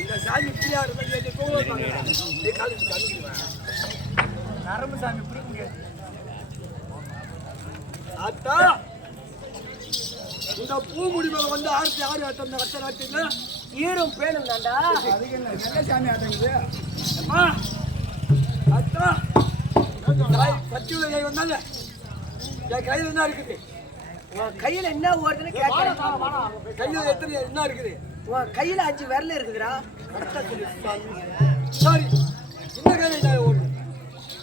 இந்த சாமி இப்படியா நரம்பு சாமி பிடிக்க முடியாது. அத்தா இந்த பூ முடிவுல வந்து ஆர்த்தி ஆறு ஆட்டம் கட்ட நாட்டில ஈரும் பேணும் தாண்டா. அதுக்கு என்ன சாமி ஆட்டங்குது அம்மா? அத்தா பச்சை கை வந்தால என் கையில என்ன இருக்குது? உன் கையில என்ன ஓடுதுன்னு கேட்கிறேன். கையில எத்தனை என்ன இருக்குது? உன் கையில 5 விரல் இருக்குதுடா. சாரி, இந்த கையில ஓடுது.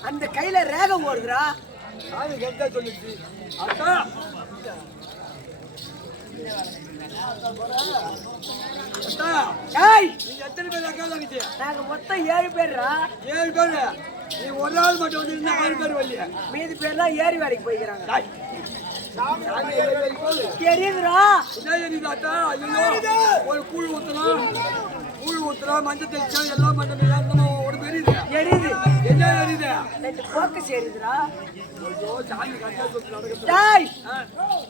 அந்த கையில ரேகம் ஓடுதுடா. அது கெட்டா சொல்லிச்சு. அத்தா எத்தனை பேர் அக்காதாங்க? நாங்க மொத்தம் 7 பேர்ரா. 7 பேரு. நீ ஒரு ஆள் மட்டும் வந்து 6 பேர் வரலையா? மீதி பேர்லாம் ஏரி வேலைக்கு போய்க்கிறாங்க. தெரியுதுரா? என்ன தெரியுதாத்தா? ஐயோ, ஒரு கூழ் ஊத்துலாம் மஞ்சள் தெளிச்சா எல்லாம் பண்ண ஒரு பெரியுது எரியுது. என்ன எரியுது? 2 போக்கஸ் எரியுதுரா.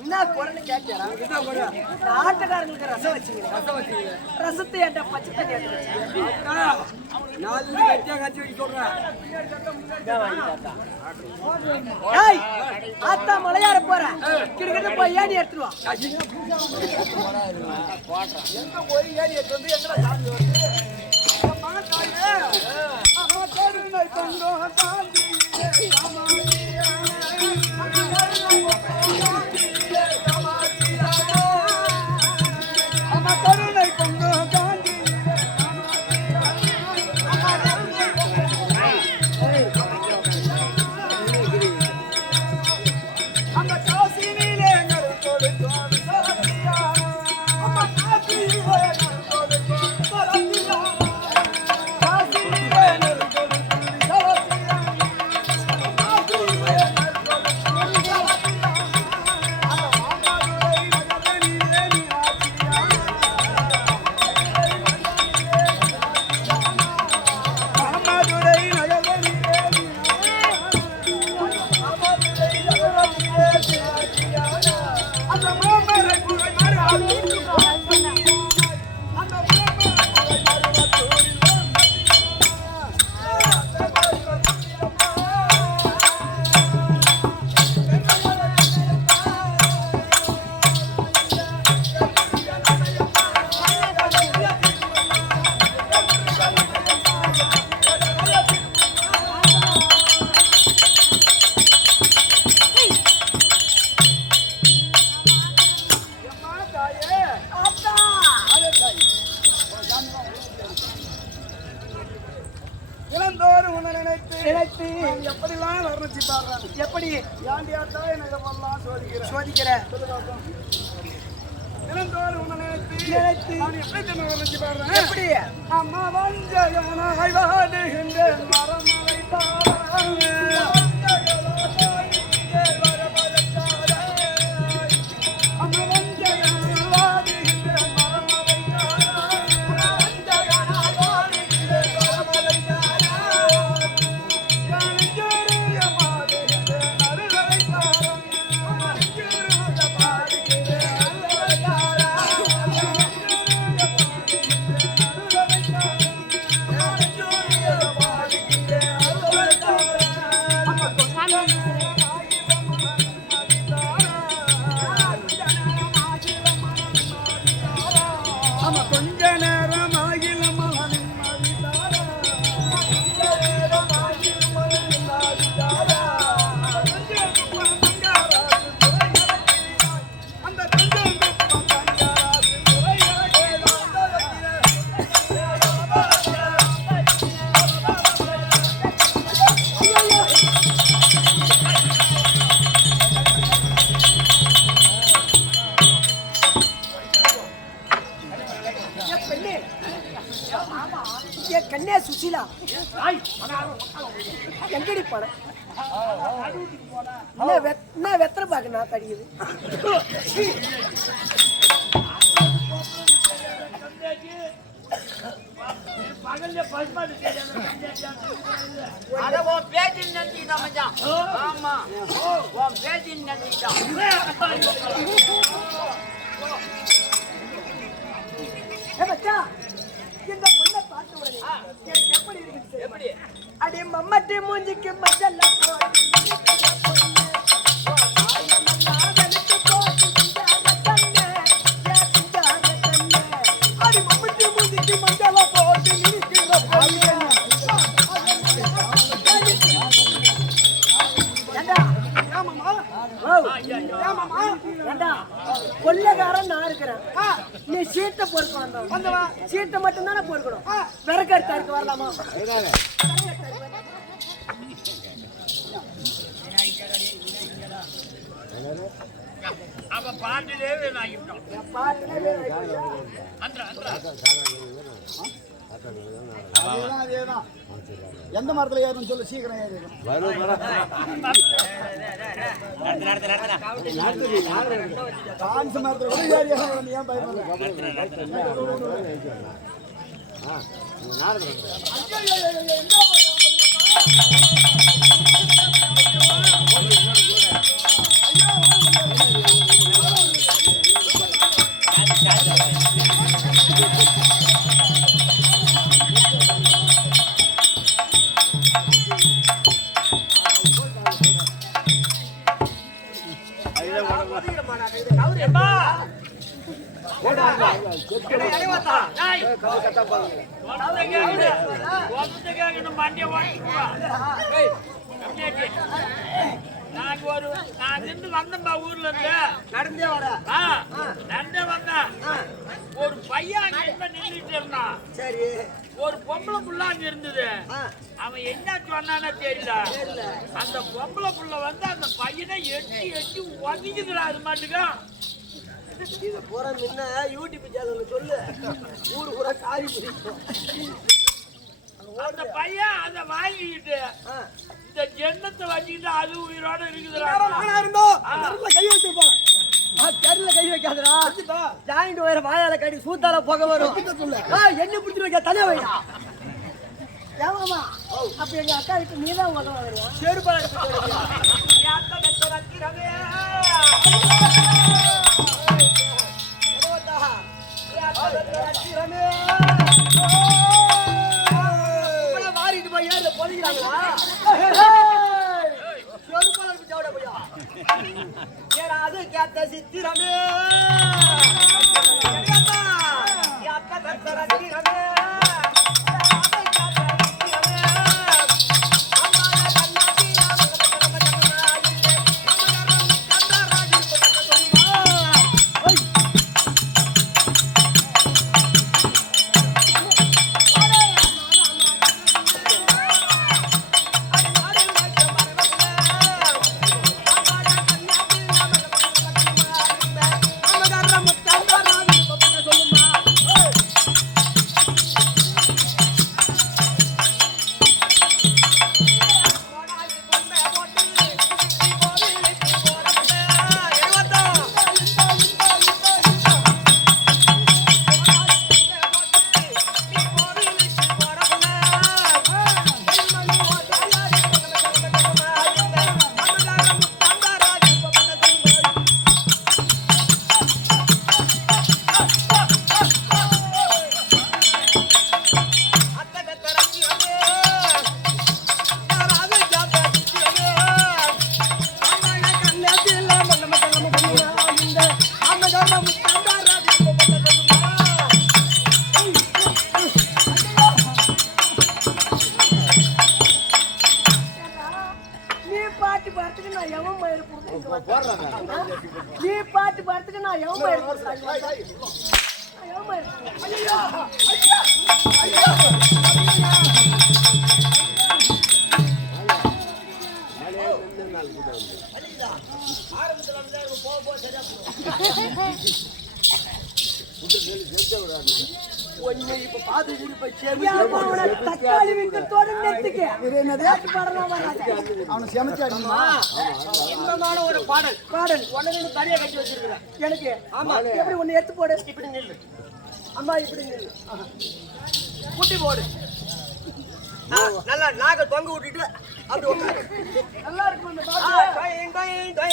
என்ன குறைன்னு கேட்கிறா? ஆட்டக்காரங்களுக்கு ரசம் வச்சுக்கிறேன். ரசத்தை ஏட்ட பச்சை தண்ணி ஏட்ட வச்சுக்கிறேன். ஆத்தா மலையாற போறேன். கிட்ட போய் ஏணி எடுத்துருவா. எப்படிலாம் வர்ணிச்சு பாடுறாங்க? எப்படி யாண்டியாத்தா எனக்கு எல்லாம் சோதிக்கிறேன். தினந்தோறும் உன்னை நினைத்து எப்படி தினம் வர்ணிச்சு பாடுறேன்? எப்படி அம்மா வஞ்சகனாய் வாடுகின்றேன் மரமலை கண்ணே சுசிலா எங்கடி போன? என்ன வெத்தலை பாக்க நான் தடிக்குது. இந்த பொண்ணை பார்த்த உடனே எனக்கு எப்படி இருக்கு? எப்படி அடி மம்மட்டி மூஞ்சிக்கு மஞ்சள் கொள்ளக்காரன் நான் இருக்கிறேன். நீ சீட்டை பொறுக்கணும். சீட்டை மட்டும் தானே பொறுக்கணும். விறகு எடுத்தாருக்கு வரலாமா? எந்த மரத்துல ஏறணும் சொல்லு, சீக்கிரம் ஏறிடும். டான்ஸ் மரத்துல ஏன் ஊர்ல இருந்து நடந்தே வந்தேன். ஒரு பையன் நின்றுட்டு இருந்தான். சரி, ஒரு பொம்பளை புள்ள அங்க இருந்தது. அவன் என்ன சொன்னானே தெரியல. அந்த பொம்பளை புள்ள வந்து அந்த பையனை எட்டி எட்டி ஒதுக்குதுடா. அது மாட்டுக்கா இத பூரா முன்ன யூடியூப் சேனல்ல சொல்லு. ஊரு பூரா காரி பிடிக்கும். அந்த பையன் அதை வாங்கிக்கிட்டு இந்த ஜென்னத்தை வச்சுக்கிட்டு அது உயிரோட இருக்குதுடா. கை வச்சிருப்பான். தெருல கை வைக்காதடா. ஜாயிண்ட் வயிறு வாயால கடி சூத்தால புகை வரும். என்ன பிடிச்சி வைக்க தலைய வைடா. ஏமாமா அப்ப எங்க அக்கா கிட்ட நீதான் உதவ வருவா. செருப்பால வாரிட்டு போய் ஏறல பொதிக்கிறாங்களா? செருப்பால பிச்சாவிட போயா. ஏடா அது கேட்ட சித்திரமே யாத்த கத்தர சித்திரமே நீ பாட்டு பாட்டுக்கு நான் எவன் தக்காளி விக்கத்தோட நெத்துக்கு அவனை சமைச்சாடுமா இன்பமான ஒரு பாடல் பாடல் உடனே தனியா கட்டி வச்சிருக்கிறேன் எனக்கு. ஆமா, எப்படி ஒண்ணு எடுத்து போடு. இப்படி நில்லு அம்மா, இப்படி நில்லு. குட்டி போடு. நல்லா நாக தொங்க விட்டுட்டு அப்படி உட்காரு. நல்லா இருக்கும் அந்த பாட்டு.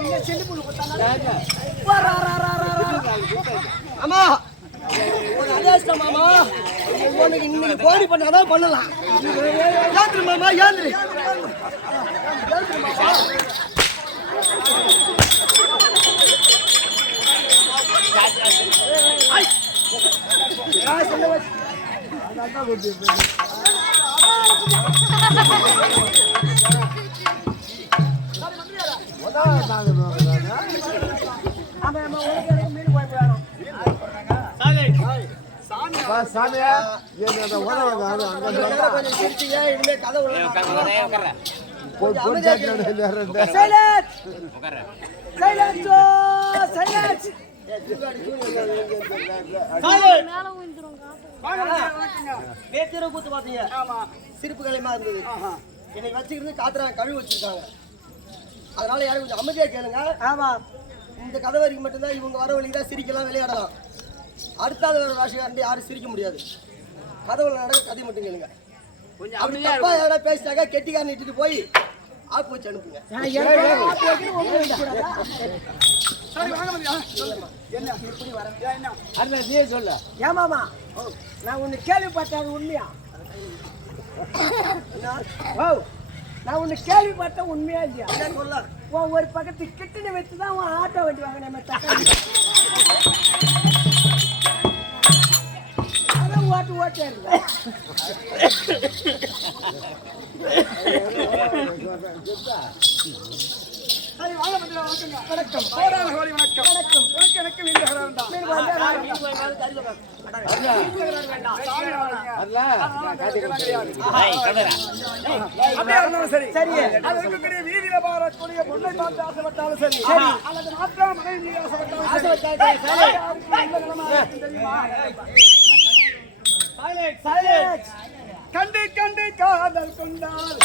நீங்க செல்லி புல்லு கொடுத்தாங்க ஆமா ஒரு அதிர்ஷ்டம் மாமா உனக்கு இன்னைக்கு போடி பண்ணாதான் பண்ணலாம் ஏந்திரி மாமா ஏந்திரி மாமா சாமியா சிரிப்பு கலைமா இருந்தது என்னை வச்சுக்கிறது காத்துறாங்க கழுவி வச்சிருக்காங்க அதனால யாரும் கொஞ்சம் அமைதியா கேளுங்க ஆமா இந்த கதை வரைக்கும் மட்டும்தான் இவங்க வர வழிதான் சிரிக்கலாம் விளையாடலாம் அடுத்தாது ஒரு ராசிகாரண்டி யாரும் சிரிக்க முடியாது கதவுல நடக்க கதை மட்டும் கேளுங்க அப்படி தப்பா யாராவது பேசிட்டாங்க கெட்டிக்காரன் இட்டுட்டு போய் ஆப்பு வச்சு அனுப்புங்க சொல்ல ஏமாமா நான் ஒண்ணு கேள்விப்பட்டேன் உண்மையா நான் ஒண்ணு கேள்விப்பட்டேன் உண்மையா இல்லையா சொல்ல ஒரு பக்கத்து கிட்டனை வச்சுதான் உன் ஆட்டோ வண்டி வாங்கினேன் அதான் ஓட்டு ஓட்டு வணக்கம் வணக்கம் எனக்கு வீதியில பாரக்கூடிய பொண்ணை பார்த்து ஆசைப்பட்டாலும் சரி அல்லது மாற்றா மனைவி ஆசைப்பட்டாலும் கண்டு கண்டு காதல் கொண்டால்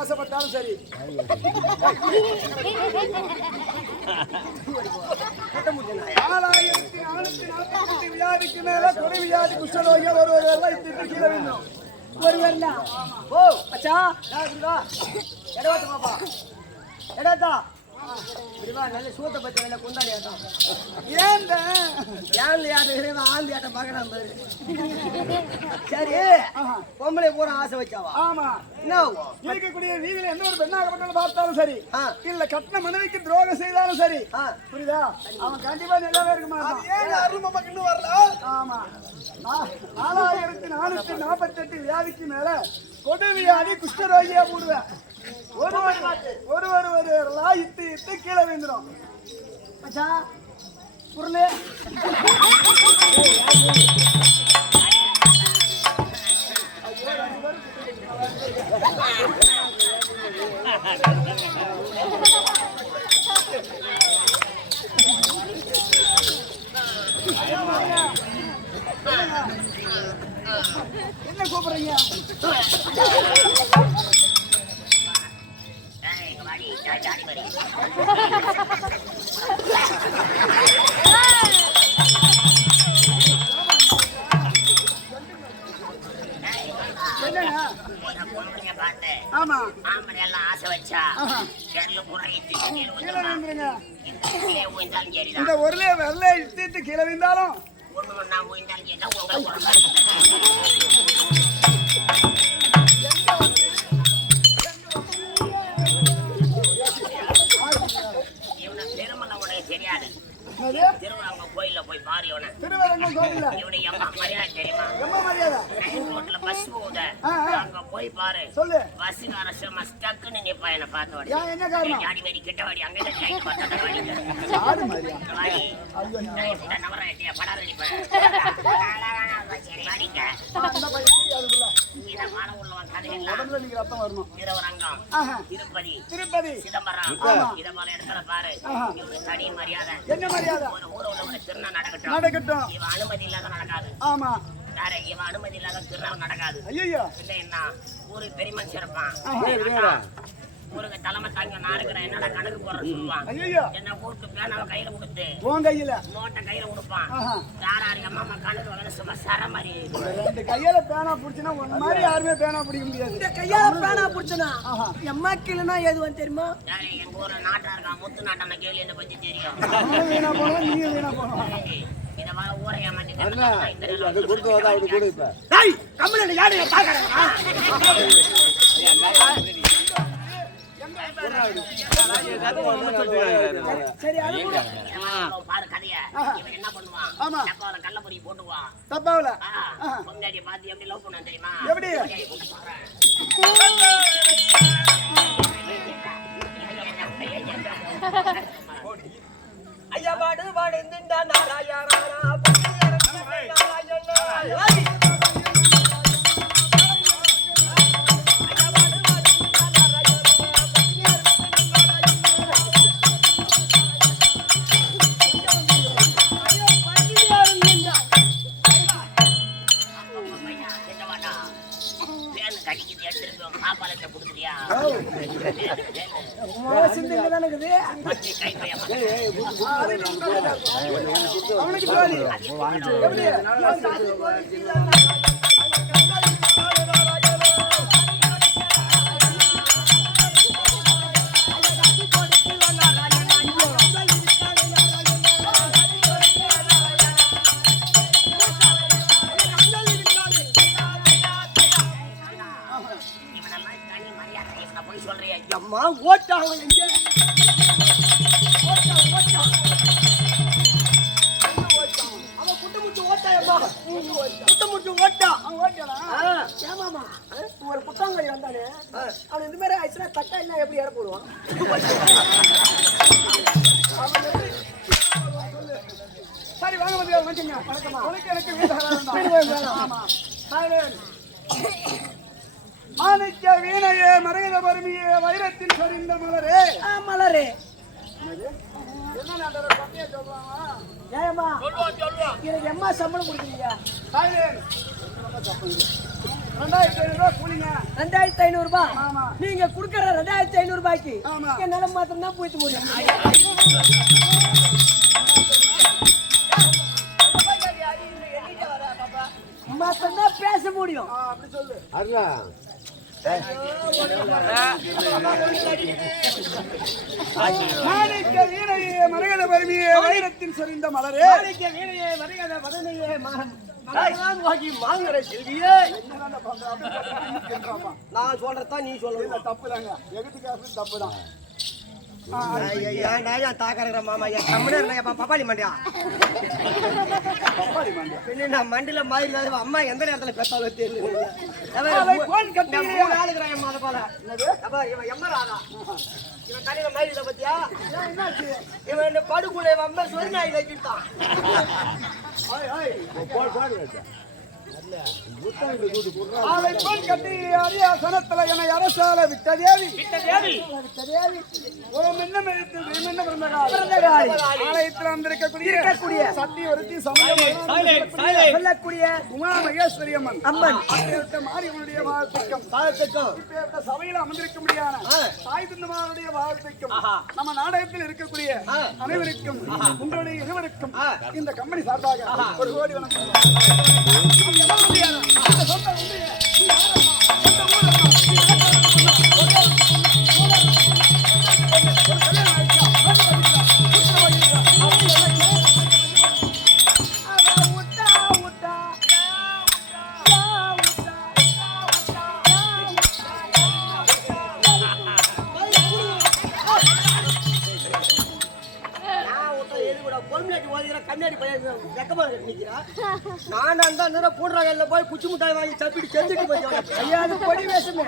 ஆசைப்பட்டாலும் சரி வியாதிக்கு மேல கொடி வியாதி குஷ்டரோகிகள் ஒருவர் நல்ல சூத்த பத்தி நல்ல கொண்டாடி ஆட்டம் ஆந்தி ஆட்டம் பார்க்கணும் பாரு சரி பொம்பளை பூரா ஆசை வச்சாவா ஆமா இருக்கக்கூடிய வீதியில எந்த ஒரு பெண்ணாகப்பட்டாலும் பார்த்தாலும் சரி இல்ல கட்டின மனைவிக்கு துரோகம் செய்தாலும் சரி புரியுதா அவன் கண்டிப்பா நல்லாவே இருக்க மாட்டான் இன்னும் வரல ஆமா 4448 வியாதிக்கு மேல கொடு வியாதி குஷ்டரோகியா போடுவேன் ஒரு இத்து கீழே விழுந்துரும் பொருளே என்ன கூப்பிடுறீங்க ஆமா ஆமா எல்லாம் ஆசை வச்சா முயன்றாலும் சரிதான். இந்த ஒருலே வெள்ளை தீத்து கீழே விழுந்தாலும் ஒண்ணு நான் முயன்றாலும் சரிதான். உங்க இவனை திருமணம் உனக்கு தெரியாது. திருவரங்க கோயில்ல போய் பாரு இவனை. திருவரங்கம் கோயில்ல இவனுக்கு எம்மா மரியாதை தெரியுமா? எம்மா மரியாதை? ரோட்ல பஸ் போகுது, அங்க போய் பாரு. சொல்லு. பஸ்ஸுக்கார சும்மா ஸ்டக்குன்னு நிப்பா. என்ன பார்த்து வாடி. என்ன காரணம்? ஜாடி மாதிரி கிட்ட வாடி. அங்கே லைட் பார்த்தா வாடி. ஆடு மாதிரியா? வாடி. இந்த நவர ஐடியா படாத நிப்பேன். சரி வாடிங்க. அந்த பையன் அதுக்குள்ள இத மால உள்ளவன் கதை இல்ல. உடம்புல நீங்க ரத்தம் வரணும். திருவரங்கம், திருப்பதி, சிதம்பரம் இத மால இடத்துல பாரு. இவனுக்கு தனி மரியாதை. என்ன மரியாதை? ஒரு ஊர உள்ள திருநா நடக்கட்டும். இவன் அனுமதி இல்லாத நடக்காது. ஆமா. வேற இவன் அனுமதி இல்லாத திருநா நடக்காது. ஐயோ இல்ல என்ன ஊரு பெரிய மனுஷன் இருப்பான். ஊருக்கு தலைமை தாங்க நான் இருக்கிறேன். என்னடா கணக்கு போற சொல்லுவான். ஐயோ என்ன கூட்டு பேனாவை கையில கொடுத்து உன் கையில நோட்டை கையில கொடுப்பான். யாராரு அம்மா கணக்கு வகை சும்மா சர மாதிரி. ரெண்டு கையால பேனா பிடிச்சினா ஒன்னு மாதிரி யாருமே பேனா பிடிக்க முடியாது. இந்த கையால பேனா பிடிச்சனா எம்மா கிளனா எதுவும் தெரியுமா? எங்க ஊர்ல நாட்டா இருக்கான். முத்து நாட்டான கேள்வி என்ன பத்தி தெரியும். வீணா போனா நீ வீணா போனா. இத வர ஊரை ஏமாத்தி அது கொடுத்து வந்தா அது கொடு இப்ப. டேய் கம்பெனில யாரு பாக்கறா? சரி அது பாரு கதைய. இவன் என்ன பண்ணுவான்? ஆமா. தப்பால கள்ளப்பொடி போட்டுவான். தப்பாவல. பொண்டாட்டியை பார்த்து எப்படி லவ் பண்ணா தெரியுமா? எப்படி? ஐயா பாடு பாடுந்தா நாராயணா அம்மா ஓட்டாங்க எங்க அவன் குட்டமுட்டு ஓட்டாயம்மா. குட்டமுட்டு ஓட்டா ஏமாமா ஒரு புத்தாங்கடி வந்தானே அவன் இந்த மாதிரி ஆயிடுச்சுன்னா தட்டா இல்ல எப்படி இட போடுவான்? சரி வாங்க வந்து வணக்கம்மா. எனக்கு வீடு ஆமா மாணிக்க வீணையே மரகத பருமியே வைரத்தின் சரிந்த மலரே. மலரே என்ன எனக்கு எம்மா சம்பளம் கொடுக்குறீங்க? 2500 கூலிங்க. 2500 ரூபாய். நீங்க குடுக்கற 2500 ரூபாய்க்கு என்னால மாத்திரம் தான் போயிட்டு முடியும். மாத்திரம் தான் பேச முடியும். அப்படி சொல்லு. அருணா மாணிக்க வீணையே மரகத பருமியே வைரத்தின் சொரிந்த மலரே. மாணிக்க வீணையே மரகத பருமியே மாங்கரை செல்வியே. நான் சொல்றதான் நீ சொல்ல தப்புதாங்க. எகுத்துக்காசு தப்புதான். தாக்கற மாமா பப்பாளி மண்டியா மண்டில மாதிரி அம்மா எந்த நேரத்துல பேசாலும் தெரியல. இவன் படுகொலை அம்மா சொல்லி நான் இலக்கிட்டான். அரசால விட்ட தேவி ஒரு மின்னம் ஆலயத்தில் வந்திருக்கக்கூடிய சக்தி ஒருத்தி சொல்லக்கூடிய உமா மகேஸ்வரி அம்மன் அம்மன் மாரியம்மனுடைய வாழ்த்துக்கும் சபையில் அமர்ந்திருக்க முடியாத தாய் தந்தமாருடைய வாழ்த்துக்கும் நம்ம நாடகத்தில் இருக்கக்கூடிய அனைவருக்கும் உங்களுடைய இருவருக்கும் இந்த கம்பெனி சார்பாக ஒரு கோடி வணக்கம். பின்னாடி வெக்கமா நிக்கிறா. நானா இருந்தா நேரம் போடுறாங்க போய் குச்சி முட்டாய் வாங்கி சப்பிட்டு செஞ்சுட்டு போய் ஐயா அது பொடி வேஷமே.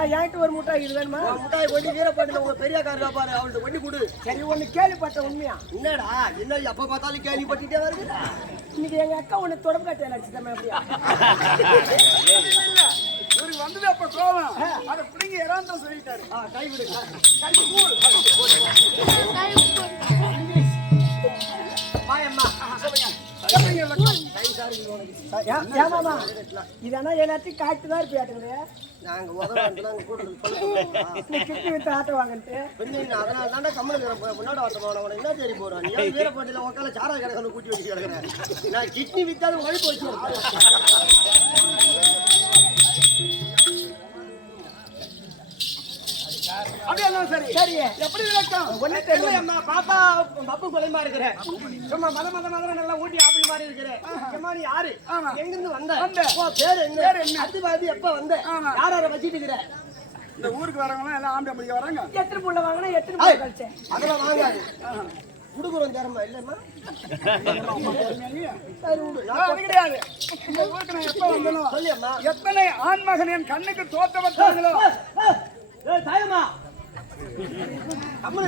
என்கிட்ட ஒரு முட்டாய் இது வேணுமா? முட்டாய் கொண்டு வீரப்பாட்டில உங்க பெரிய காரா பாரு, அவள்கிட்ட கொண்டு கொடு. சரி ஒண்ணு கேள்விப்பட்ட உண்மையா? என்னடா என்ன எப்ப பார்த்தாலும் கேள்விப்பட்டுட்டே வருது. இன்னைக்கு எங்க அக்கா ஒண்ணு தொடர்பு கட்டியா நடிச்சுட்டேன். அப்படியா இவருக்கு வந்தது அப்ப கோவம். அதை பிடிங்க இறந்தோம் சொல்லிட்டாரு. கை விடு பாயம்மா ஏமாமா இதனா எல்லாத்தையும் காய்ச்சுதான் இருப்பியாட்டுங்க. நாங்க உதவாங்க கூட்டத்தில் கிட்டி வித்து ஆட்ட வாங்கிட்டு அதனால தாண்டா கம்மனு முன்னாடி வாட்டமான என்ன தேடி போறான். நீ வீரப்பாட்டில உட்கால சாரா கிடக்கணும் கூட்டி வச்சு கிடக்குறேன். நான் கிட்னி வித்தாலும் உழைப்பு வச்சு சரி சரி எப்படி விளக்கம் ஒண்ணு தெரியல. பாப்பா பப்பு கொலைமா இருக்கிறேன். சும்மா மத மத மத நல்லா ஊட்டி ஆப்பிள் மாதிரி இருக்கிறேன். நீ யாரு எங்க இருந்து வந்த பேரு என்ன அது எப்ப வந்த யார வச்சிட்டு இருக்கிற? இந்த ஊருக்கு வரவங்க எல்லாம் ஆம்பளை முடிக்க வராங்க. எத்தனை புள்ள வாங்கினா எத்தனை புள்ள கழிச்சேன்? அதெல்லாம் வாங்காது குடுக்குறோம் தரமா இல்லம்மா. கிடையாது. இந்த ஊருக்கு நான் எப்ப வந்தனும் சொல்லியம்மா. எத்தனை ஆண் மகன் என் கண்ணுக்கு தோத்த வந்தாங்களோ. தாயம்மா அம்மா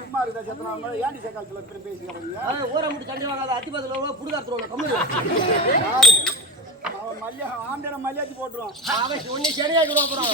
சும்மா இருக்கா செத்தனா ஏண்டி சேக்காலத்துல பேசிக்கிறீங்க. ஊரை முடி தண்ணி வாங்காத அத்திபத்துல புடுகாத்துருவோம் கம்மி அவன் மல்லியா ஆம்பளை மல்லியாச்சு போட்டுருவான். அவன் ஒண்ணு சரியாக்கிடுவோம் அப்புறம்.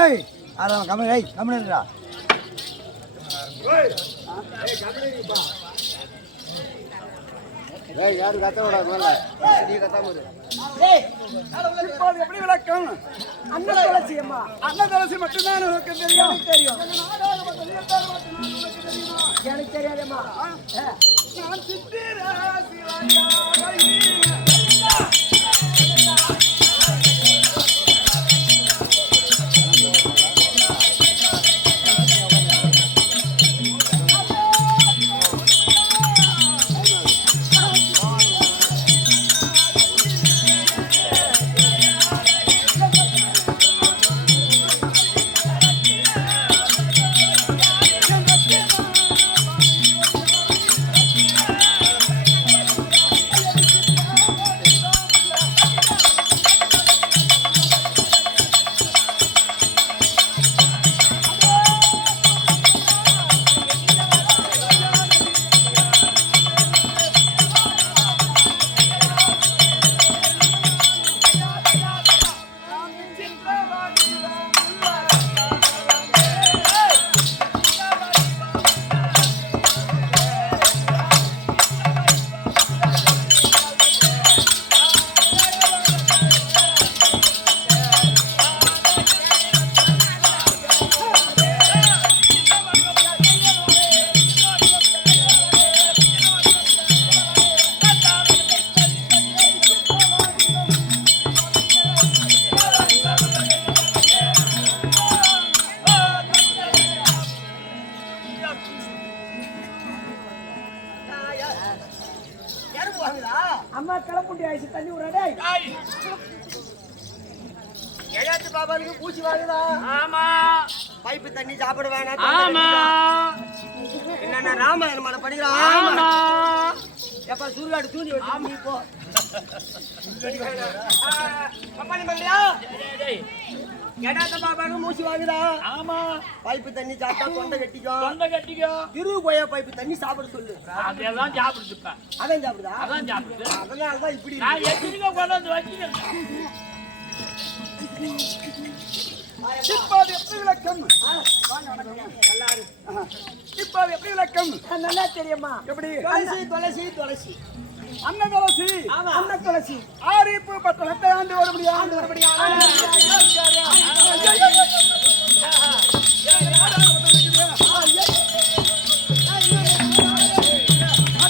ஏய் அதான் கம்மி ஏய் கம்மிடா. ஏய் யாரு கத்த விடாத மேல நீ கத்தாம இரு. ஏய் இப்போது எப்படி விளக்கம்? அண்ணன் துளசி அம்மா அண்ணன் துளசி மட்டும்தான் எனக்கு தெரியும். தெரியும் எனக்கு தெரியாதம்மா. நான் சித்திரா சிவாயா கெடாத்து பாப்பாளுக்கு பூச்சி வாங்குதா? ஆமா பைப்பு தண்ணி சாப்பிட வேணாம். ஆமா என்னென்ன ராமாயணம் மலை படிக்கிறான். ஆமா எப்ப சுருகாடு தூண்டி வச்சு நீ போ. கம்மாளி மல்லியா கெடாத்த பாப்பாளுக்கு மூச்சு வாங்குதா? ஆமா பைப்பு தண்ணி சாப்பிட்டா தொண்டை கட்டிக்கும். தொண்டை கட்டிக்கோ திரு கொய்யா பைப்பு தண்ணி சாப்பிட சொல்லு. அதெல்லாம் சாப்பிடுப்பா அதான் சாப்பிடுதா? அதான் சாப்பிடுது அதனாலதான் இப்படி நான் எத்தனைக்கோ கொண்டு வந்து வச்சுக்கிறேன் இப்போது எப்படி விளக்கம்? இப்போது எப்படி விளக்கம்? நல்லா தெரியுமா? எப்படி? துளசி துளசி துளசி அன்னதரசி அன்ன துளசி ஆரிப்பு 10 ஆண்டு வரும்படியா மறுபடியும்